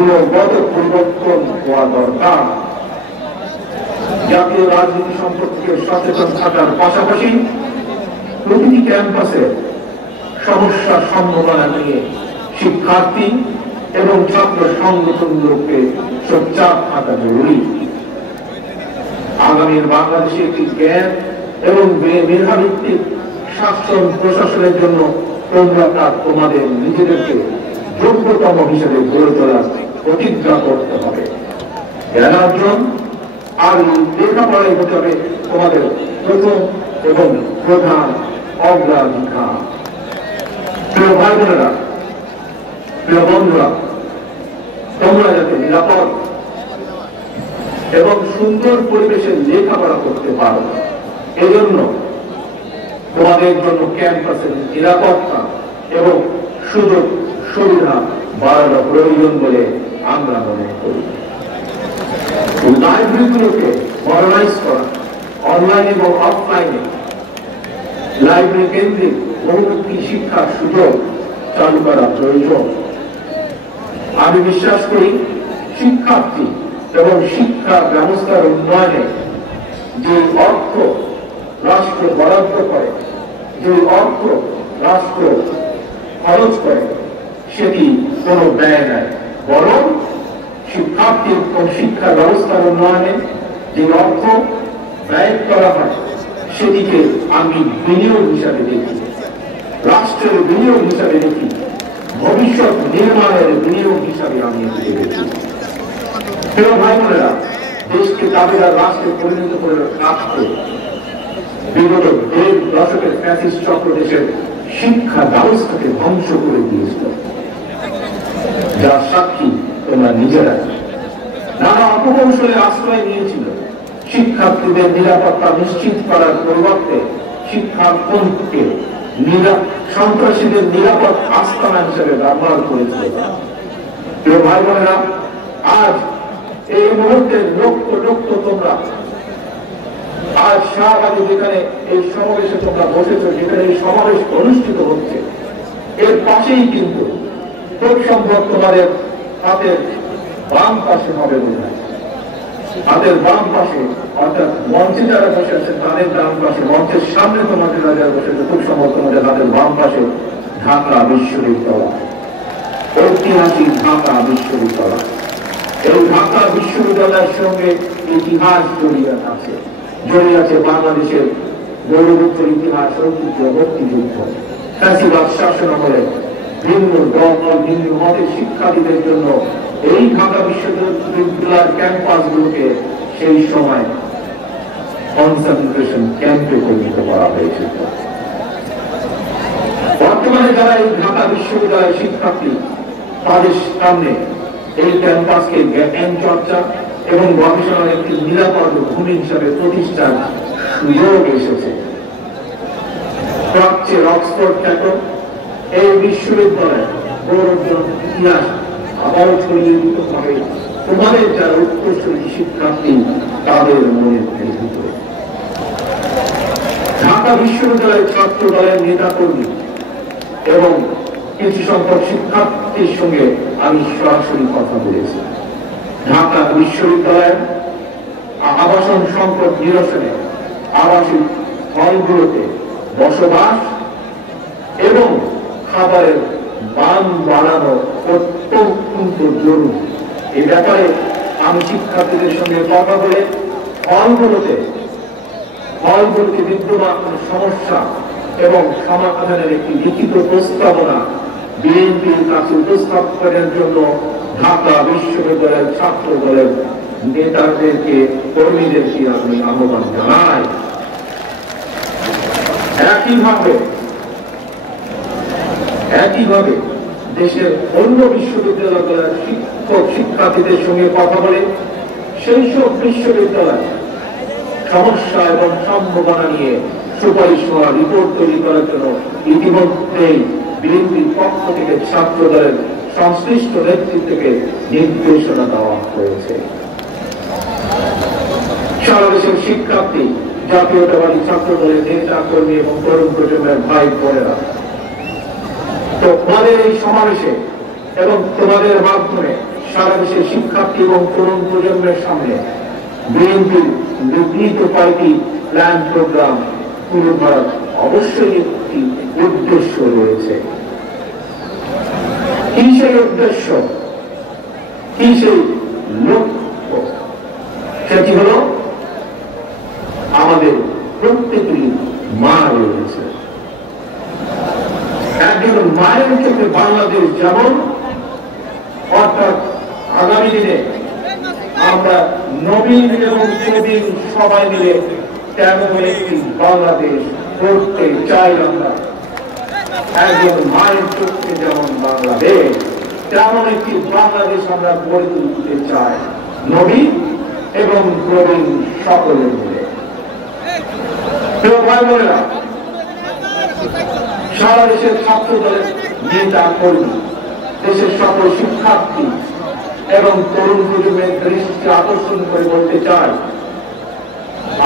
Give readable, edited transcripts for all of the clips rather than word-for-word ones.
গুণগত পরিবর্তন হওয়া দরকার। জাতীয় রাজনীতি সম্পর্কে সচেতন থাকার পাশাপাশি প্রতিটি ক্যাম্পাসে সমস্যা সম্ভাবনা নিয়ে শিক্ষার্থী এবং ছাত্র সংগঠনগুলোকে সোচ্চার থাকা জরুরি। আগামীর বাংলাদেশে একটি জ্ঞান এবং মেধাভিত্তিক শাসন প্রশাসনের জন্য তোমরা তোমাদের নিজেদেরকে যোগ্যতম হিসেবে গড়ে তোলার প্রতিজ্ঞা করতে হবে। জ্ঞানার্জন আর লেখাপড়াই হতে হবে তোমাদের প্রথম এবং প্রধান অগ্রাধিকার। প্রিয় ভাই বোনেরা, প্রিয় বন্ধুরা, তোমরা যাতে নিরাপদ এবং সুন্দর পরিবেশে লেখাপড়া করতে পারো, এজন্য তোমাদের জন্য ক্যাম্পাসের নিরাপত্তা এবং সুযোগ সুবিধা বাড়ানো প্রয়োজন বলে আমরা মনে করি। লাইব্রেরিগুলোকে মডার্নাইজ করা, অনলাইন এবং অফলাইনে লাইব্রেরি কেন্দ্রিক বহুমুখী শিক্ষার সুযোগ চালু করা প্রয়োজন। আমি বিশ্বাস করি শিক্ষার্থী এবং শিক্ষা ব্যবস্থার উন্নয়নে যে অর্থ রাষ্ট্র বরাদ্দ করে, যে অর্থ রাষ্ট্র খরচ করে, সেটি কোনো ব্যয় নয়, বরং শিক্ষার্থী এবং শিক্ষা ব্যবস্থার উন্নয়নে যে অর্থ ব্যয় করা হয় সেটিকে আমি বিনিয়োগ হিসাবে দেখি, রাষ্ট্রের বিনিয়োগ হিসাবে দেখি, ভবিষ্যৎ নির্মাণের বিনিয়োগ হিসাবে আমি এটিকে দেখি। প্রিয় ভাই বোনেরা, দেশকে দাবিদার রাষ্ট্রে পরিণত করে রাখতে বিগত ১.৫ দশকের ফ্যাসিস্ট চক্র দেশের শিক্ষা ব্যবস্থাকে ধ্বংস করে দিয়েছিল, যার সাক্ষী তোমরা নিজেরা। নানা অপকৌশলে আশ্রয় নিয়েছিল। শিক্ষার্থীদের নিরাপত্তা নিশ্চিত করার পরিবর্তে শিক্ষার্থীকে সন্ত্রাসীদের নিরাপদ আস্তানা হিসেবে ব্যবহার করেছিল। প্রিয় ভাই বোনেরা, আজ এই মুহূর্তে লক্ষ লক্ষ তোমরা আজ শাহবাগে যেখানে এই সমাবেশে তোমরা বসেছ, যেখানে এই সমাবেশ অনুষ্ঠিত হচ্ছে, এর পাশেই কিন্তু খুব সম্ভব তোমাদের হাতের বাম পাশে হবে বোঝা, হাতের বাম পাশে, অর্থাৎ মঞ্চে যারা বসে আছেন তাদের বাম পাশে, মঞ্চের সামনে তোমাদের যারা বসে আছে খুব সম্ভব তোমাদের হাতের বাম পাশে ঢাকা বিশ্ববিদ্যালয়, ঐতিহাসিক ঢাকা বিশ্ববিদ্যালয়। এই ঢাকা বিশ্ববিদ্যালয়ের সঙ্গে ইতিহাস জড়িয়ে আছে বাংলাদেশের গৌরবোজ্জ্বল ইতিহাস, ঐতিহ্য, মুক্তিযুদ্ধ, ফ্যাসিবাদ শাসন আমলে ভিন্ন দল, ভিন্ন মতের শিক্ষার্থীদের জন্য এই ঢাকা বিশ্ববিদ্যালয়ের ক্যাম্পাসগুলোকে সেই সময় কনসেন্ট্রেশন ক্যাম্পে পরিণত করা হয়েছিল। বর্তমানে যারা এই ঢাকা বিশ্ববিদ্যালয়ের শিক্ষার্থী, তাদের সামনে এই ক্যাম্পাসকে জ্ঞান চর্চা এবং গবেষণার একটি নিরাপদ ভূমি হিসাবে প্রতিষ্ঠার সুযোগ এসেছে। প্রাচ্যের অক্সফোর্ড খ্যাত এই বিশ্ববিদ্যালয় গৌরবজনক ইতিহাস আবারও ছড়িয়ে দিতে হবে তোমাদের যারা উত্তরসূরি শিক্ষার্থী তাদের মনের ভিতরে। ঢাকা বিশ্ববিদ্যালয়ের ছাত্র দলের নেতা কর্মী এবং কিছু সংখ্যক শিক্ষার্থীর সঙ্গে আমি সরাসরি কথা বলেছি। ঢাকা বিশ্ববিদ্যালয়ের আবাসন সংকট নিরসনে আবাসিক হলগুলোতে বসবাস এবং খাবারের মান বাড়ানো অত্যন্ত জরুরি। এই ব্যাপারে আমি শিক্ষার্থীদের সঙ্গে কথা বলে হলগুলোতে বিদ্যমান সমস্যা এবং সমাধানের একটি লিখিত প্রস্তাবনা বিএনপির কাছে উপস্থাপনের জন্য ঢাকা বিশ্ববিদ্যালয়ের ছাত্র দলের নেতাদেরকে, কর্মীদেরকে আমি আহ্বান জানাই। একইভাবে দেশের অন্য বিশ্ববিদ্যালয়গুলোর শিক্ষক শিক্ষার্থীদের সঙ্গে কথা বলে সেই সব বিশ্ববিদ্যালয় সমস্যা এবং সম্ভাবনা নিয়ে সুপারিশ হওয়া রিপোর্ট তৈরি করার জন্য ইতিমধ্যেই বিএনপির পক্ষ থেকে ছাত্র দলের সংশ্লিষ্ট নেতৃত্বকে নির্দেশনা দেওয়া হয়েছে। সারা দেশের শিক্ষার্থী, জাতীয়তাবাদী ছাত্র দলের নেতা কর্মী এবং তরুণ প্রজন্মের ভাই বোনেরা, তোমাদের এই সমাবেশে এবং তোমাদের মাধ্যমে সারা দেশের শিক্ষার্থী এবং তরুণ প্রজন্মের সামনে বিএনপির নির্ধারিত কয়েকটি প্ল্যান প্রোগ্রাম তুলে ধরার অবশ্যই একটি উদ্দেশ্য রয়েছে। কি সেই উদ্দেশ্য, কি সেই লক্ষ্য? সেটি হল আমাদের প্রত্যেকেরই মা রয়েছে। একজন মায়ের ক্ষেত্রে বাংলাদেশ যেমন, অর্থাৎ আগামী দিনে আমরা নবীন এবং প্রবীণ সবাই মিলে তেমন একটি বাংলাদেশ করতে চাই। আমরা একজন মায়ের চোখে যেমন বাংলাদেশ, তেমন একটি বাংলাদেশ আমরা গড়ে তুলতে চাই নবীন এবং প্রবীণ সকলে মিলে। ভাই বোনেরা, সারা দেশের ছাত্র দলের নেতা কর্মী, দেশের সকল শিক্ষার্থী এবং তরুণ প্রজন্মের দৃষ্টি আকর্ষণ করে বলতে চাই,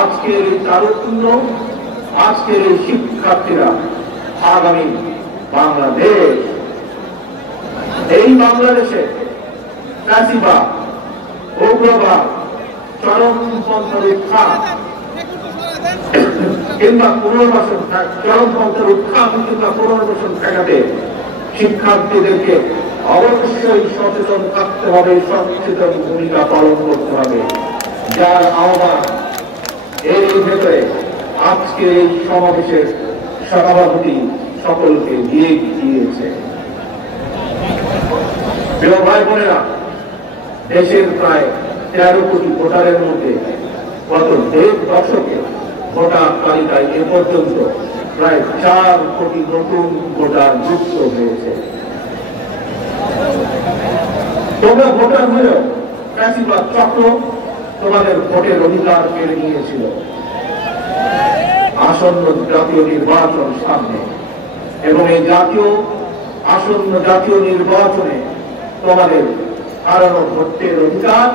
আজকের এই তারুণ্য, আজকের এই শিক্ষার্থীরা আগামী বাংলাদেশ, এই বাংলাদেশে ফ্যাসিবাদ, উগ্রবাদ, চরমপন্থার উত্থান কিংবা পুনর্বাসন, চরমপন্থার উত্থান কিংবা পুনর্বাসন ঠেকাতে শিক্ষার্থীদেরকে অবশ্যই সচেতন থাকতে হবে, সচেতন ভূমিকা পালন করতে হবে, যার আহ্বান এর ভেতরে আজকে এই সমাবেশের সভাপতি সকলকে দিয়ে দিয়েছে। প্রিয় ভাই বোনেরা, দেশের প্রায় 13 কোটি ভোটারের মধ্যে গত 1.5 দশকে ভোটার তালিকায় এ পর্যন্ত প্রায় 4 কোটি নতুন ভোটার যুক্ত হয়েছে। তোমরা ভোটার হলেও ফ্যাসিবাদ চক্র তোমাদের ভোটের অধিকার কেড়ে নিয়েছিল। আসন্ন জাতীয় নির্বাচন সামনে এবং এই আসন্ন জাতীয় নির্বাচনে তোমাদের হারানো ভোটের অধিকার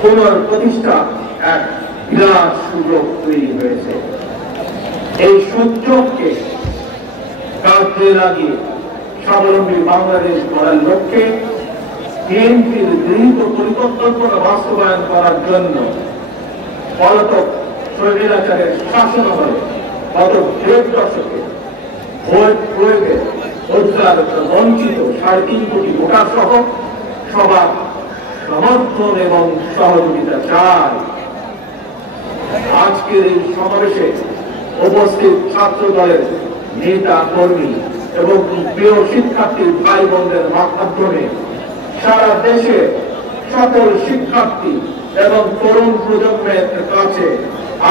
পুনঃপ্রতিষ্ঠা এক বিরাট সুযোগ তৈরি হয়েছে। এই সুযোগকে কাজে লাগিয়ে স্বাবলম্বী বাংলাদেশ গড়ার লক্ষ্যে বিএনপির গৃহীত পরিকল্পনা বাস্তবায়ন করার জন্য পলাতক স্বৈরাচারের শাসনামলে গত 1.5 দশকে ভোট প্রয়োগে অধিকার বঞ্চিত 3.5 কোটি ভোটার সহ সবার সমর্থন এবং সহযোগিতা চাই। আজকের এই সমাবেশে উপস্থিত ছাত্র দলের নেতা কর্মী এবং প্রিয় শিক্ষার্থী ভাই বোনদের মাধ্যমে সারা দেশে সকল শিক্ষার্থী এবং তরুণ প্রজন্মের কাছে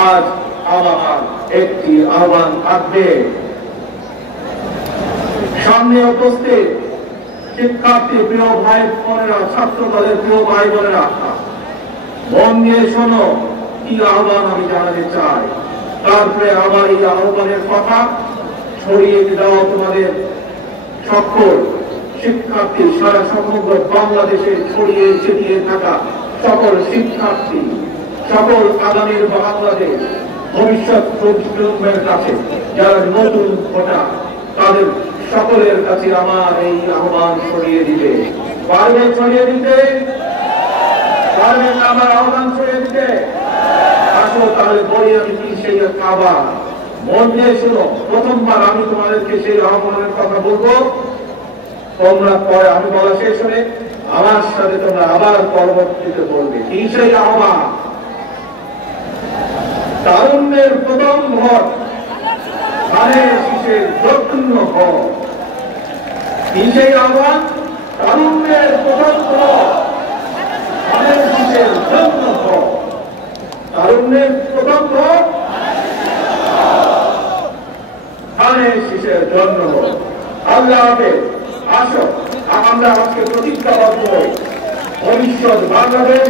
আজ আমার একটি আহ্বান থাকবে। সামনে উপস্থিত শিক্ষার্থী প্রিয় ভাই বোনেরা, ছাত্র দলের প্রিয় ভাই বোনেরা, মন দিয়ে শোনো কি আহ্বান আমি জানাতে চাই। তারপরে আমার এই আহ্বানের কথা ছড়িয়ে দেওয়া তোমাদের সকল শিক্ষার্থী, সারা সমগ্র বাংলাদেশে ছড়িয়ে ছিটিয়ে থাকা সকল শিক্ষার্থী, সকল আগামীর বাংলাদেশ ভবিষ্যৎ প্রজন্মের কাছে যারা নতুন ভোটার, তাদের সকলের কাছে আমার এই আহ্বান ছড়িয়ে দিতে পারবে, ছড়িয়ে দিতে পারবেন আমার আহ্বান ছড়িয়ে দিতে। আসো তাহলে বলি আমি কি সেই আহ্বান, মন দিয়ে শুনো। প্রথমবার আমি তোমাদেরকে সেই আহ্বানের কথা বলবো, তোমরা পরে আমি বলা শেষ হলে আমার সাথে তোমরা আবার পরবর্তীতে বলবে। কি সেই আহ্বান? তারুণ্যের প্রথম ভোট, ধানের শীষের জঘন্য ভোট। কি সেই আহ্বান? তারুণ্যের প্রথম ভোট, ধানের শীষের জঘন্য ভোট। তারুণ্যের প্রথম ভোট, ধানের শীষের জন্য ভোট। আল্লাহ হাফেজ। আসো আমরা আজকে প্রতিজ্ঞাবদ্ধ হই, ভবিষ্যৎ বাংলাদেশ,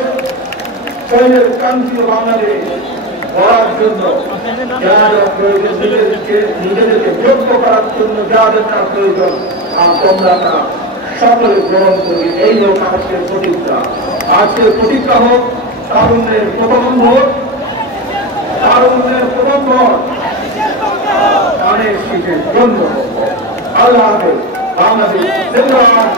শহীদের কাঙ্ক্ষিত বাংলাদেশ করার জন্য যা যা প্রয়োজন, নিজেদেরকে যোগ্য করার জন্য যা যা প্রয়োজন তোমরা তা সকলে গ্রহণ করি। এই হোক আজকের প্রতিজ্ঞা। আজকের প্রতিজ্ঞা হোক তারুণ্যের প্রথম ভোট, তারুণ্যের প্রথম ভোট, ধানের শীষের জন্য। আল্লাহ হাফেজ। বাংলাদেশ জিন্দাবাদ।